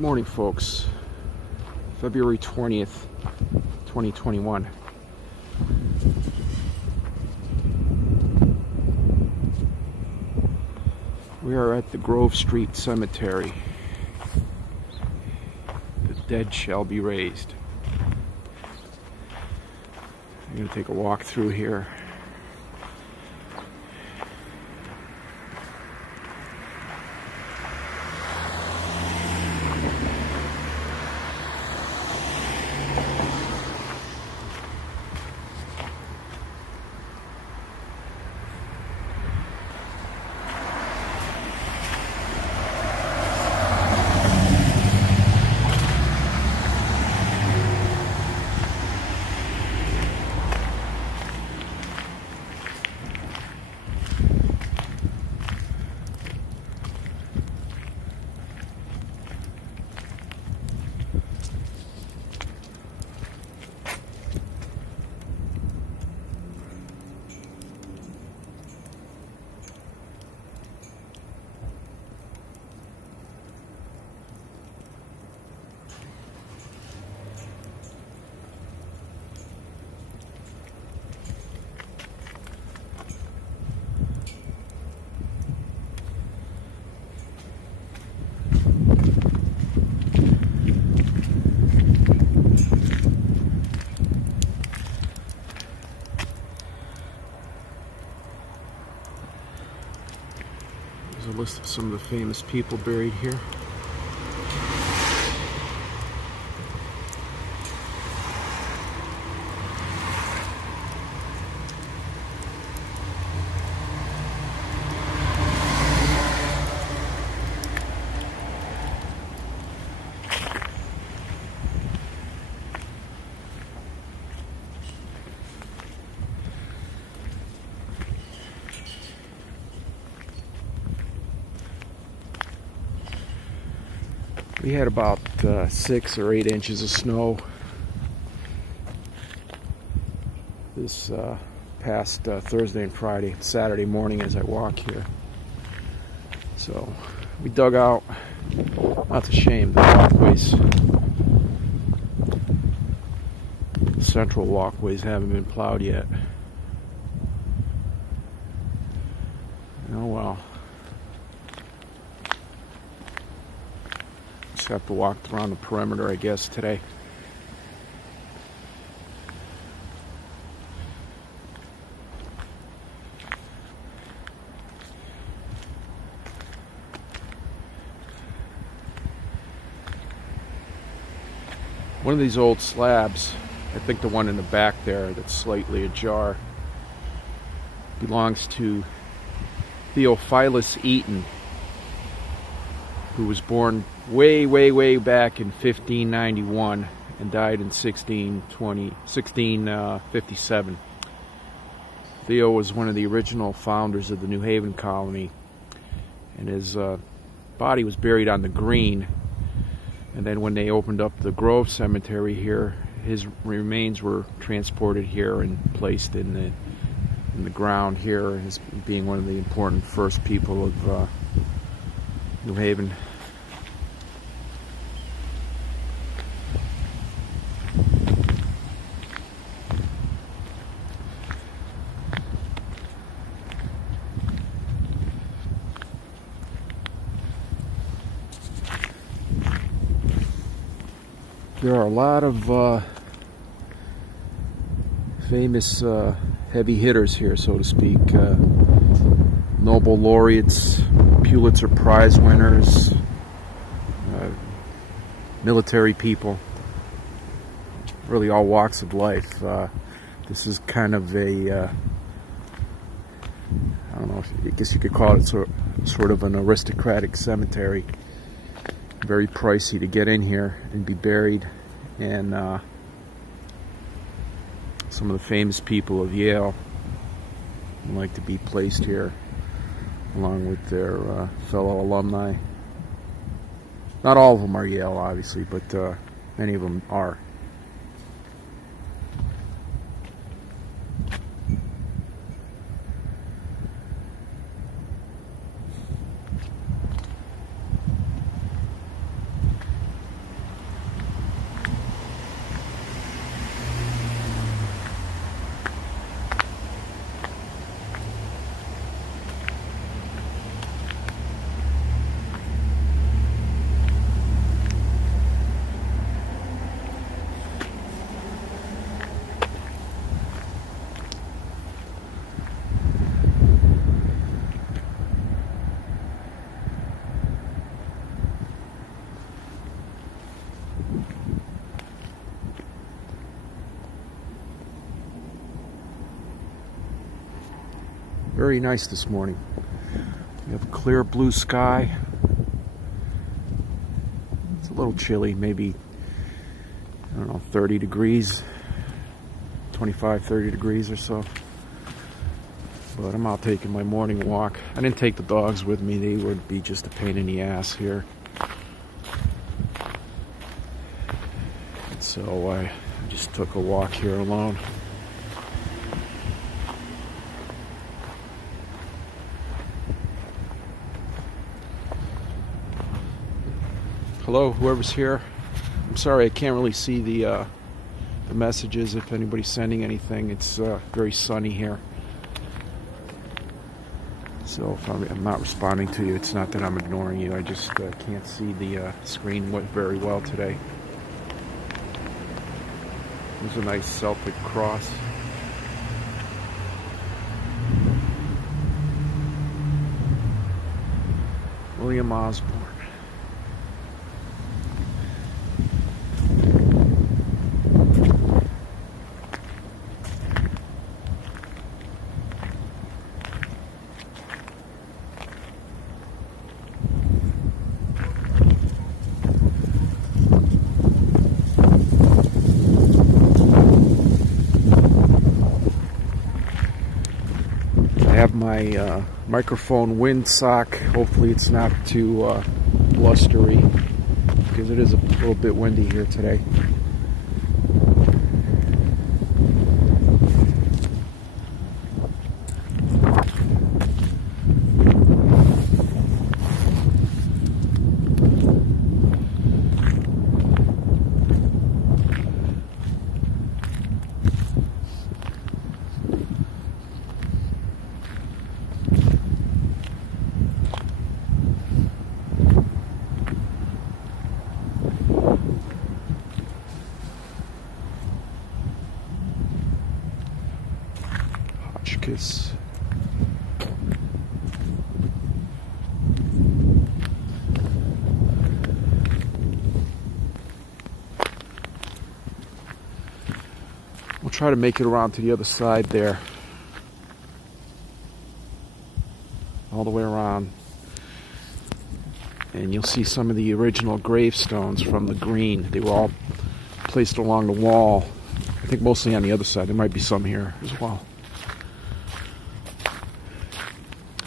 Good morning, folks. February 20th, 2021. We are at the Grove Street Cemetery. The dead shall be raised. I'm going to take a walk through here. There's a list of some of the famous people buried here. We had about 6 or 8 inches of snow this past Thursday and Friday, Saturday morning as I walk here. So we dug out, that's a shame, the walkways, the central walkways haven't been plowed yet. Oh well. Have to walk around the perimeter, I guess, today. One of these old slabs, I think the one in the back there that's slightly ajar, belongs to Theophilus Eaton, who was born way back in 1591 and died in 1657. Theo was one of the original founders of the New Haven colony, and his body was buried on the green. And then when they opened up the Grove Cemetery here, his remains were transported here and placed in the ground here, as being one of the important first people of New Haven. There are a lot of famous heavy hitters here, so to speak. Nobel laureates, Pulitzer Prize winners, military people, really all walks of life. This is kind of a, I don't know, I guess you could call it sort of an aristocratic cemetery. Very pricey to get in here and be buried, and some of the famous people of Yale like to be placed here along with their fellow alumni. Not all of them are Yale, obviously, but many of them are. Very nice this morning. We have a clear blue sky. It's a little chilly, maybe, I don't know, 30 degrees, 25, 30 degrees or so. But I'm out taking my morning walk. I didn't take the dogs with me. They would be just a pain in the ass here. So I just took a walk here alone. Hello, whoever's here. I'm sorry I can't really see the messages if anybody's sending anything. It's very sunny here. So if I'm not responding to you, it's not that I'm ignoring you. I just can't see the screen very well today. There's a nice Celtic cross. William Osborne. I have my microphone windsock. Hopefully it's not too blustery because it is a little bit windy here today. Hotchkiss. We'll try to make it around to the other side there. All the way around. And you'll see some of the original gravestones from the green. They were all placed along the wall. I think mostly on the other side. There might be some here as well.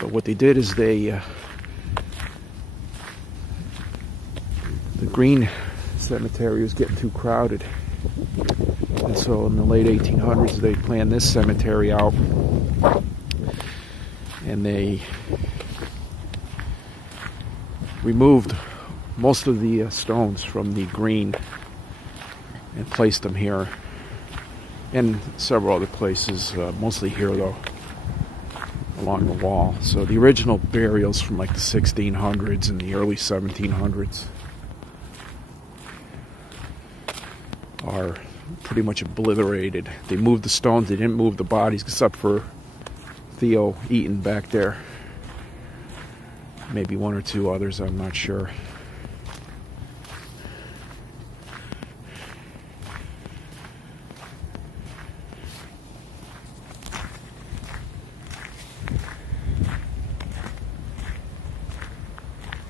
But what they did is the green cemetery was getting too crowded. And so in the late 1800s they planned this cemetery out. And they removed most of the stones from the green and placed them here and several other places, mostly here though, along the wall. So the original burials from like the 1600s and the early 1700s are pretty much obliterated. They moved the stones, they didn't move the bodies except for Theo Eaton back there. Maybe one or two others, I'm not sure.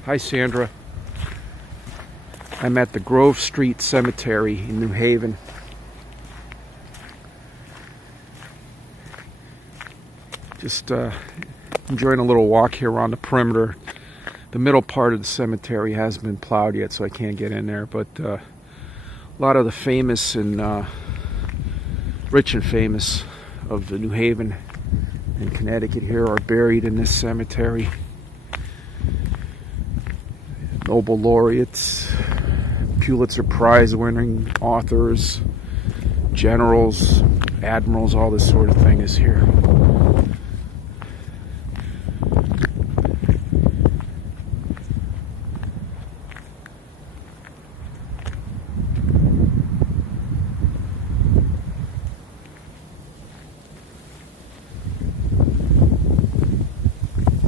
Hi, Sandra. I'm at the Grove Street Cemetery in New Haven. Just enjoying a little walk here around the perimeter. The middle part of the cemetery hasn't been plowed yet, so I can't get in there. But a lot of the famous and rich and famous of the New Haven and Connecticut here are buried in this cemetery. Nobel laureates, Pulitzer Prize winning authors, generals, admirals, all this sort of thing is here.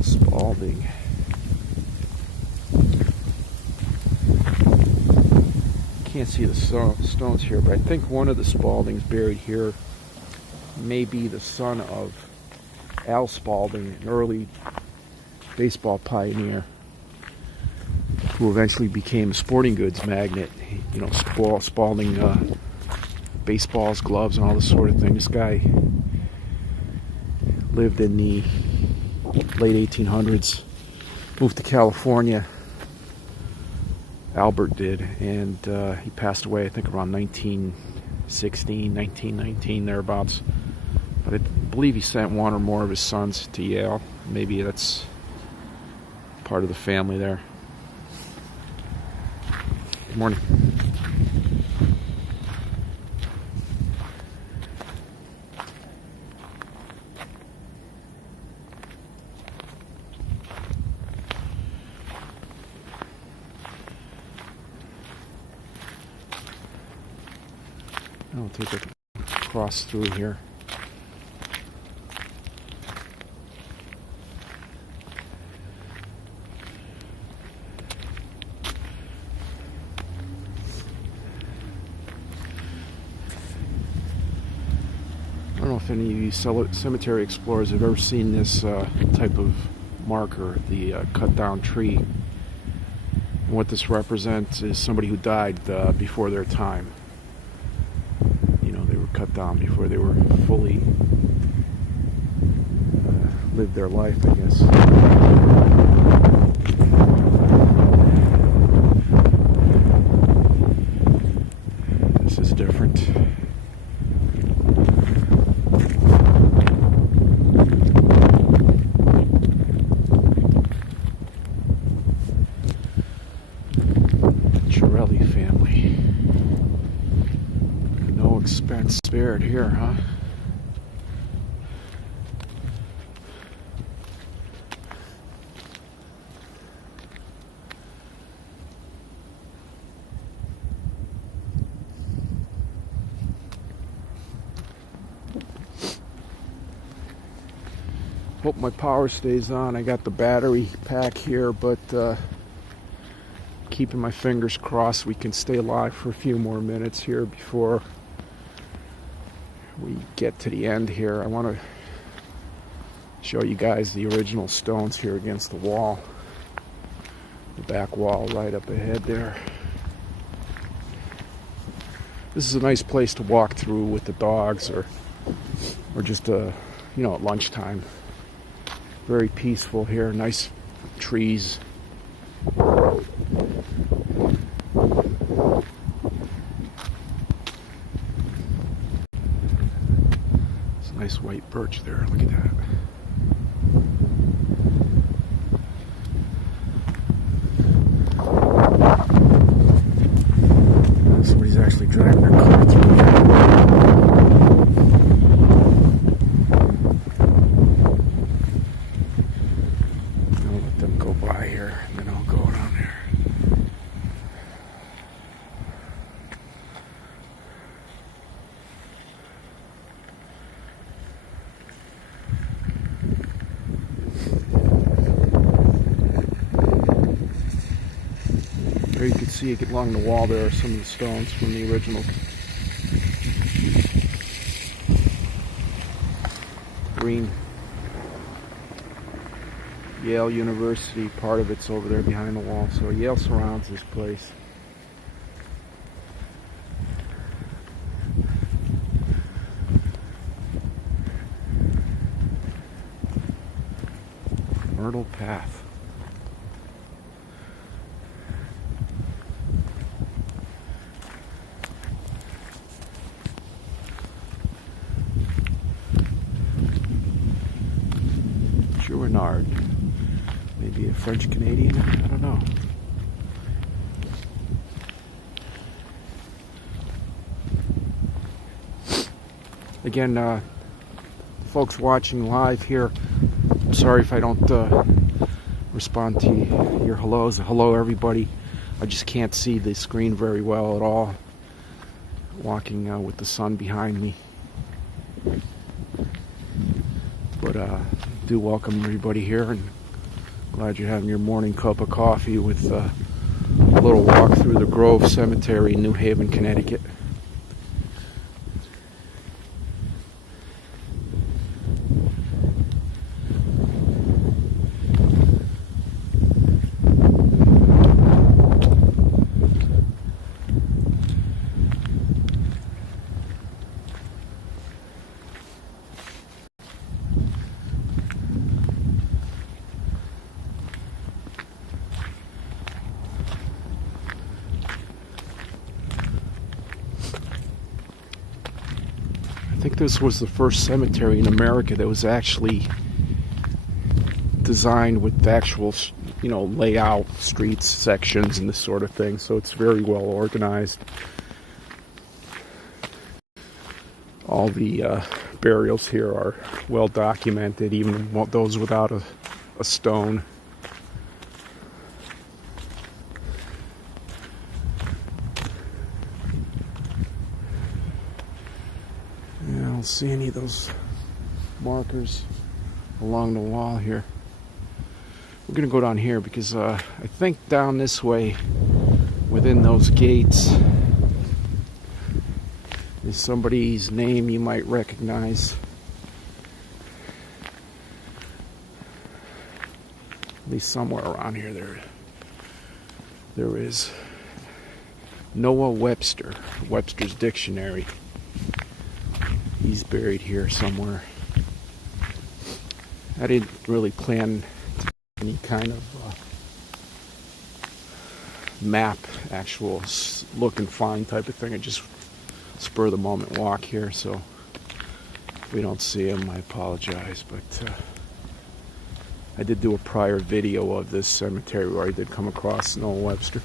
Spalding. Can't see the stones here, but I think one of the Spaldings buried here may be the son of Al Spalding, an early baseball pioneer who eventually became a sporting goods magnate. You know, Spalding baseballs, gloves, and all this sort of thing. This guy lived in the late 1800s, moved to California. Albert did, and he passed away, I think, around 1916, 1919, thereabouts. But I believe he sent one or more of his sons to Yale. Maybe that's part of the family there. Good morning. I'll take a cross through here. I don't know if any of you cemetery explorers have ever seen this type of marker, the cut down tree. And what this represents is somebody who died before their time. Cut down before they were fully lived their life, I guess. This is different. Chiarelli family. No expense spared here, huh? Hope my power stays on. I got the battery pack here, but keeping my fingers crossed we can stay alive for a few more minutes here before we get to the end here. I want to show you guys the original stones here against the wall, the back wall right up ahead there. This is a nice place to walk through with the dogs, or just at lunchtime. Very peaceful here, nice trees. Nice white birch there, look at that. Somebody's actually driving their car through here. I'll let them go by here, and then I'll go down there. There you can see along the wall there are some of the stones from the original green Yale University. Part of it's over there behind the wall. So Yale surrounds this place. Myrtle Path. Chouinard, maybe a French Canadian, I don't know. Again, folks watching live here, I'm sorry if I don't respond to your hellos. Hello everybody. I just can't see the screen very well at all, walking with the sun behind me. But do welcome everybody here, and glad you're having your morning cup of coffee with a little walk through the Grove Cemetery in New Haven, Connecticut. think this was the first cemetery in America that was actually designed with actual, layout, streets, sections, and this sort of thing. So it's very well organized. All the burials here are well documented, even those without a stone. I don't see any of those markers along the wall here. We're gonna go down here because I think down this way, within those gates, is somebody's name you might recognize. At least somewhere around here there is. Noah Webster, Webster's Dictionary. He's buried here somewhere. I didn't really plan any kind of map, actual look and find type of thing. I just spur of the moment walk here, so if we don't see him, I apologize. But I did do a prior video of this cemetery where I did come across Noah Webster.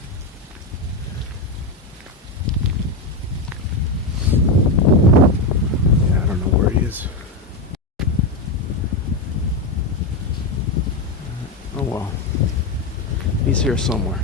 Yeah, I don't know where he is. Oh well, he's here somewhere.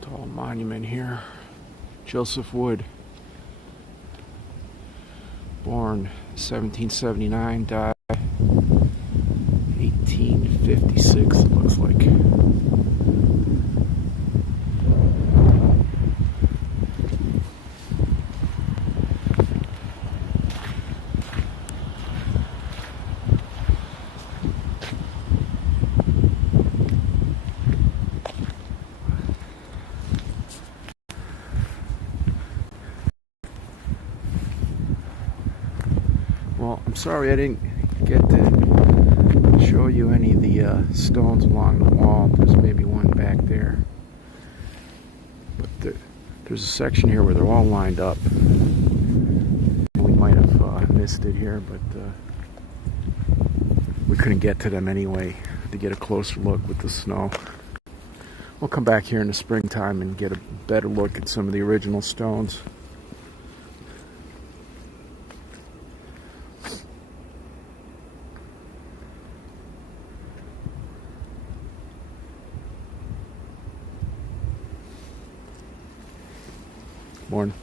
Tall monument here. Joseph Wood, born 1779, died 1856, it looks like. Well, I'm sorry I didn't get to show you any of the stones along the wall. There's maybe one back there. But there's a section here where they're all lined up. We might have missed it here, but we couldn't get to them anyway to get a closer look with the snow. We'll come back here in the springtime and get a better look at some of the original stones. Morning.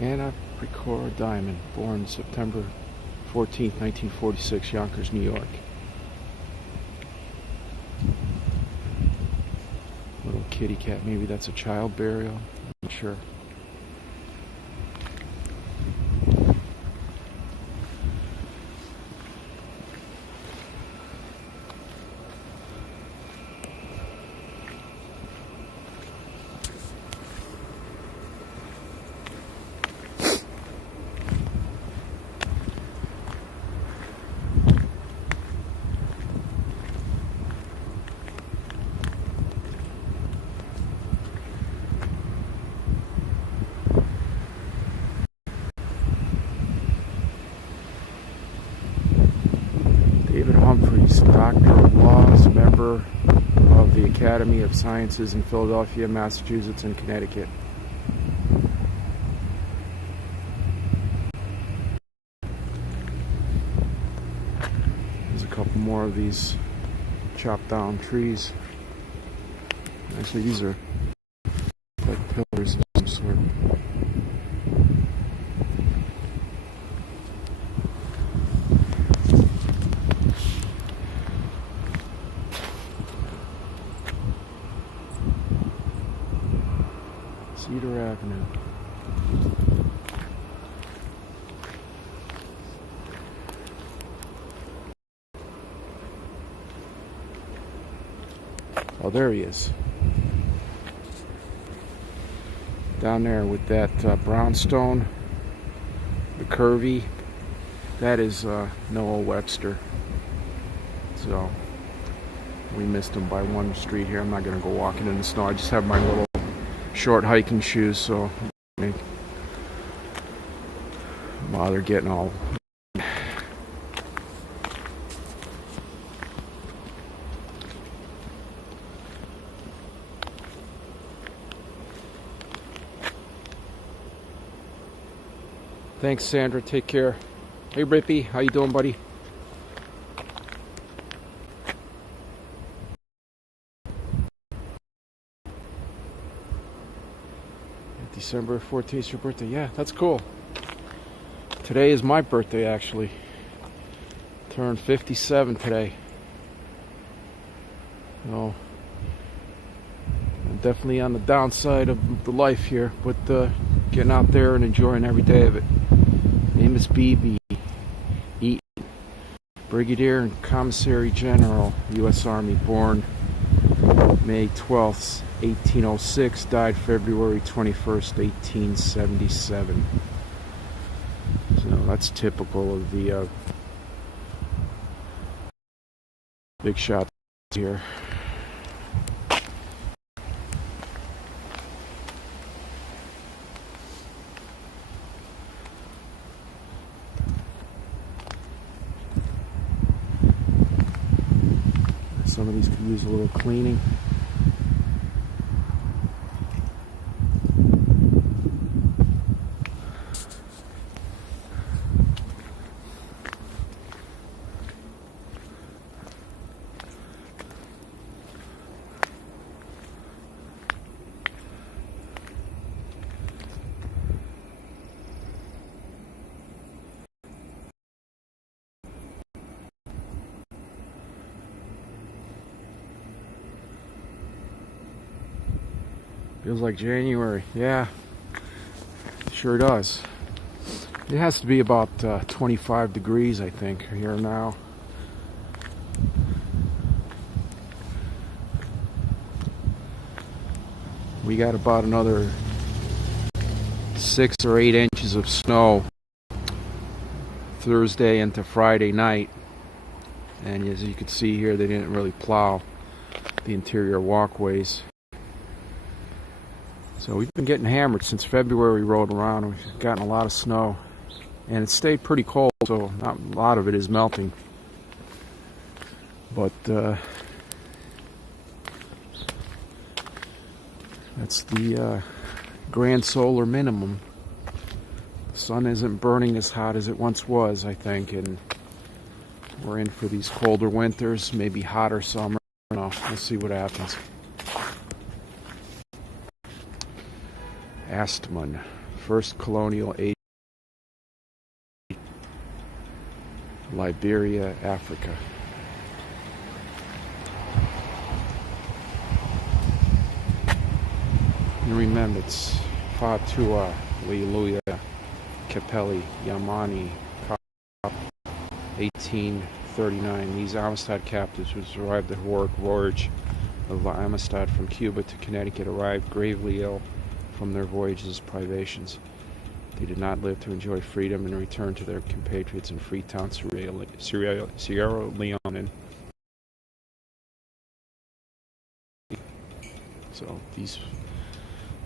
Anna Precor Diamond, born September 14th, 1946, Yonkers, New York. Little kitty cat, maybe that's a child burial, I'm not sure. Humphreys, Doctor of Laws, member of the Academy of Sciences in Philadelphia, Massachusetts, and Connecticut. a couple more of these chopped down trees. Actually, these are like pillars of some sort. Cedar Avenue. Oh, there he is. Down there with that brownstone, the curvy, that is Noah Webster. So we missed him by one street here. I'm not going to go walking in the snow. I just have my little short hiking shoes, so I don't bother getting all. Thanks, Sandra. Take care. Hey, Rippy. How you doing, buddy? December 14th is your birthday. Yeah, that's cool. Today is my birthday, actually. Turned 57 today. No, I'm definitely on the downside of the life here, but getting out there and enjoying every day of it. Amos Beebe, Eaton, Brigadier and Commissary General, U.S. Army, born May 12th, 1806, died February 21st, 1877. So that's typical of the big shots here. Some of these could use a little cleaning. Feels like January. Yeah, sure does. It has to be about 25 degrees, I think, here now. We got about another 6 or 8 inches of snow Thursday into Friday night. And as you can see here, they didn't really plow the interior walkways. So we've been getting hammered since February rolled around. We've gotten a lot of snow, and it stayed pretty cold, so not a lot of it is melting. But that's the grand solar minimum. The sun isn't burning as hot as it once was, I think, and we're in for these colder winters, maybe hotter summer. I don't know. We'll see what happens. Astman, first colonial age, Liberia, Africa. And remember, it's Fatua, Leluya, Capelli, Yamani, 1839. These Amistad captives who survived the heroic voyage of Amistad from Cuba to Connecticut arrived gravely ill from their voyages' privations. They did not live to enjoy freedom and returned to their compatriots in Freetown, Sierra Leone. So these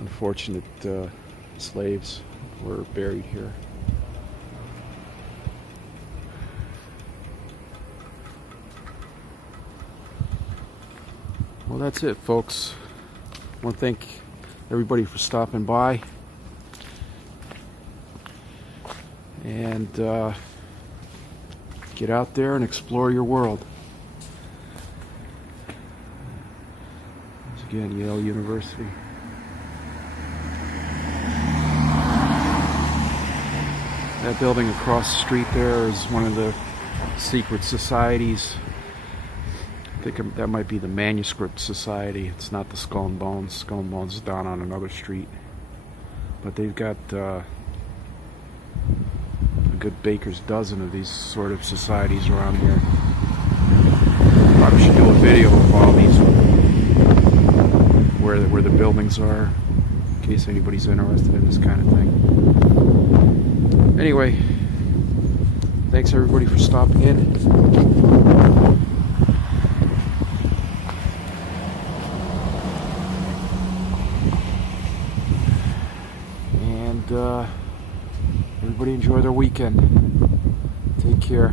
unfortunate slaves were buried here. Well, that's it, folks. I want to thank everybody for stopping by, and Get out there and explore your world. Once again, Yale University. That building across the street there is one of the secret societies. I think that might be the Manuscript Society. It's not the Skull and Bones. Skull and Bones is down on another street. But they've got a good baker's dozen of these sort of societies around here. Probably should do a video of all these, where the buildings are, in case anybody's interested in this kind of thing. Anyway, thanks everybody for stopping in. And everybody enjoy their weekend. Take care.